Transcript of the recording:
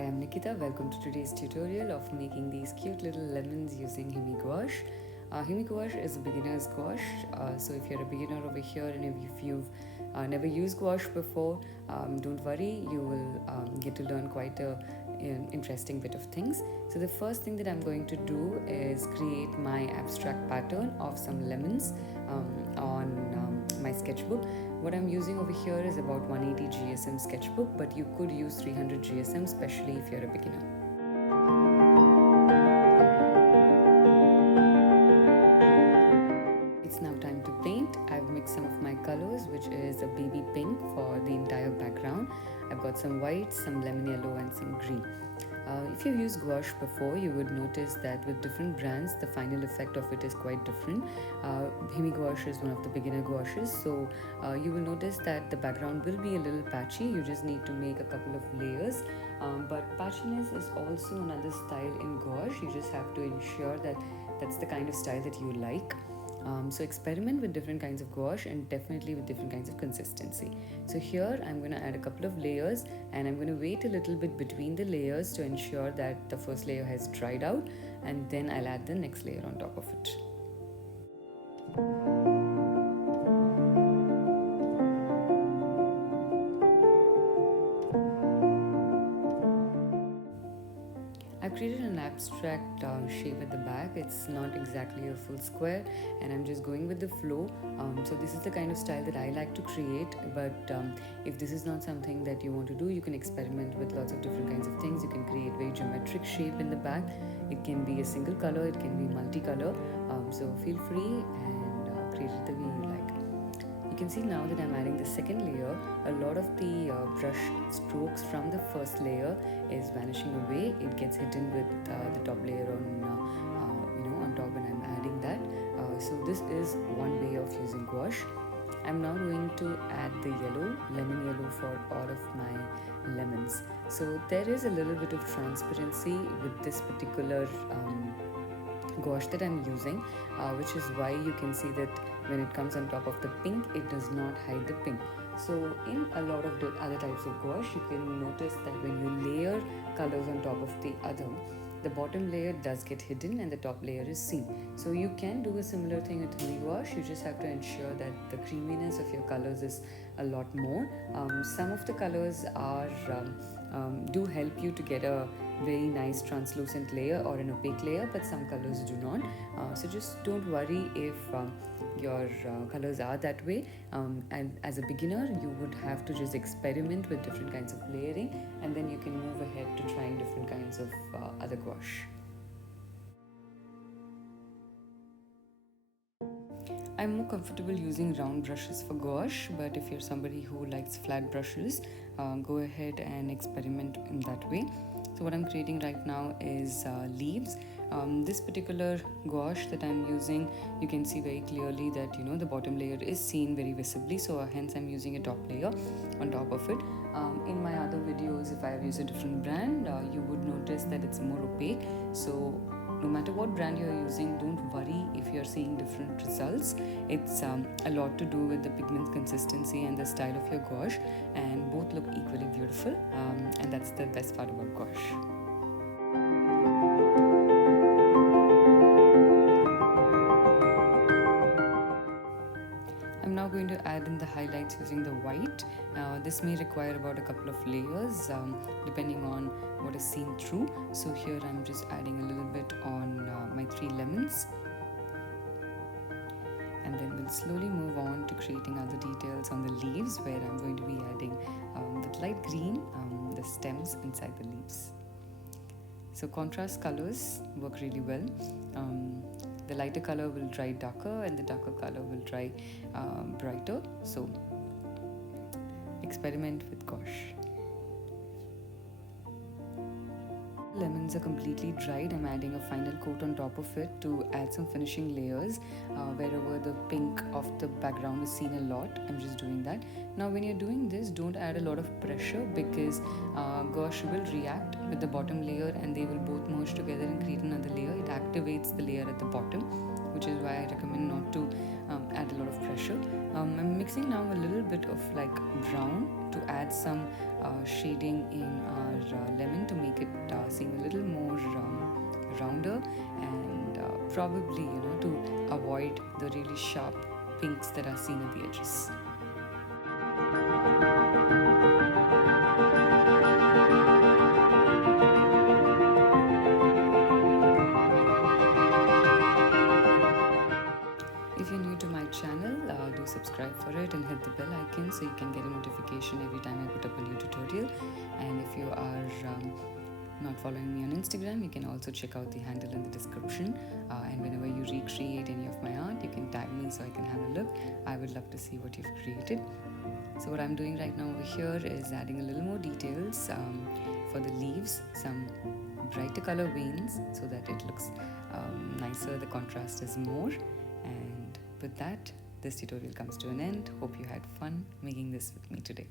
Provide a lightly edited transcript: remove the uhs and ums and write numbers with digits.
Hi, I'm Nikita. Welcome to today's tutorial of making these cute little lemons using Himi Gouache. Himi Gouache is a beginner's gouache, so if you're a beginner over here and if you've never used gouache before, don't worry, you will get to learn quite an interesting bit of things. So the first thing that I'm going to do is create my abstract pattern of some lemons on my sketchbook. What I'm using over here is about 180 GSM sketchbook, but you could use 300 GSM, especially if you're a beginner. It's now time to paint. I've mixed some of my colors, which is a baby pink for the entire background. I've got some white, some lemon yellow, and some green. If you've used gouache before, you would notice that with different brands, the final effect of it is quite different. Himi Gouache is one of the beginner gouaches, so you will notice that the background will be a little patchy. You just need to make a couple of layers. But patchiness is also another style in gouache. You just have to ensure that that's the kind of style that you like. So experiment with different kinds of gouache and definitely with different kinds of consistency. So here I'm going to add a couple of layers and I'm going to wait a little bit between the layers to ensure that the first layer has dried out, and then I'll add the next layer on top of it. I've created an abstract shape at the back. It's not exactly a full square and I'm just going with the flow. So this is the kind of style that I like to create, but if this is not something that you want to do, you can experiment with lots of different kinds of things. You can create very geometric shape in the back. It can be a single color, it can be multicolor. So feel free and create it the way you like. You can see now that I'm adding the second layer, a lot of the brush strokes from the first layer is vanishing away. It gets hidden with the top layer on top, and I'm adding that. So this is one way of using gouache. I'm now going to add the yellow, lemon yellow, for all of my lemons. So there is a little bit of transparency with this particular gouache that I'm using, which is why you can see that when it comes on top of the pink, it does not hide the pink. So in a lot of the other types of gouache, you can notice that when you layer colors on top of the other, the bottom layer does get hidden and the top layer is seen. So you can do a similar thing with Himi Gouache. You just have to ensure that the creaminess of your colors is a lot more. Some of the colors are do help you to get a very nice translucent layer or an opaque layer, but some colors do not. So just don't worry if your colors are that way. And as a beginner, you would have to just experiment with different kinds of layering, and then you can move ahead to trying different kinds of other gouache. I'm more comfortable using round brushes for gouache, but if you're somebody who likes flat brushes, go ahead and experiment in that way. So what I'm creating right now is leaves. This particular gouache that I'm using, you can see very clearly that the bottom layer is seen very visibly, so hence I'm using a top layer on top of it. In my other videos, if I have used a different brand, you would notice that it's more opaque. So no matter what brand you're using, don't worry if you're seeing different results. It's a lot to do with the pigment consistency and the style of your gouache, and both look equally beautiful, and that's the best part about gouache. I'm now going to add in the highlights using the white. This may require about a couple of layers depending on what is seen through. So here I'm just adding a little bit on my 3 lemons. And then we'll slowly move on to creating other details on the leaves, where I'm going to be adding the light green, the stems inside the leaves. So contrast colors work really well. The lighter color will dry darker and the darker color will dry brighter. So experiment with gouache. Lemons are completely dried. I'm adding a final coat on top of it to add some finishing layers. Wherever the pink of the background is seen a lot, I'm just doing that. Now when you're doing this, don't add a lot of pressure, because gouache will react with the bottom layer and they will both merge together and create another layer. It activates the layer at the bottom, which is why I recommend not to add a lot of pressure. I'm mixing now a little bit of like brown to add some shading in our lemon to make make it seem a little more rounder, and probably, to avoid the really sharp pinks that are seen at the edges. If you're new to my channel, do subscribe for it and hit the bell icon so you can get a notification every time I put up a new tutorial. And if you are not following me on Instagram, you can also check out the handle in the description. And whenever you recreate any of my art, you can tag me so I can have a look. I would love to see what you've created. So what I'm doing right now over here is adding a little more details for the leaves, some brighter color veins so that it looks nicer, the contrast is more. And with that, this tutorial comes to an end. Hope you had fun making this with me today.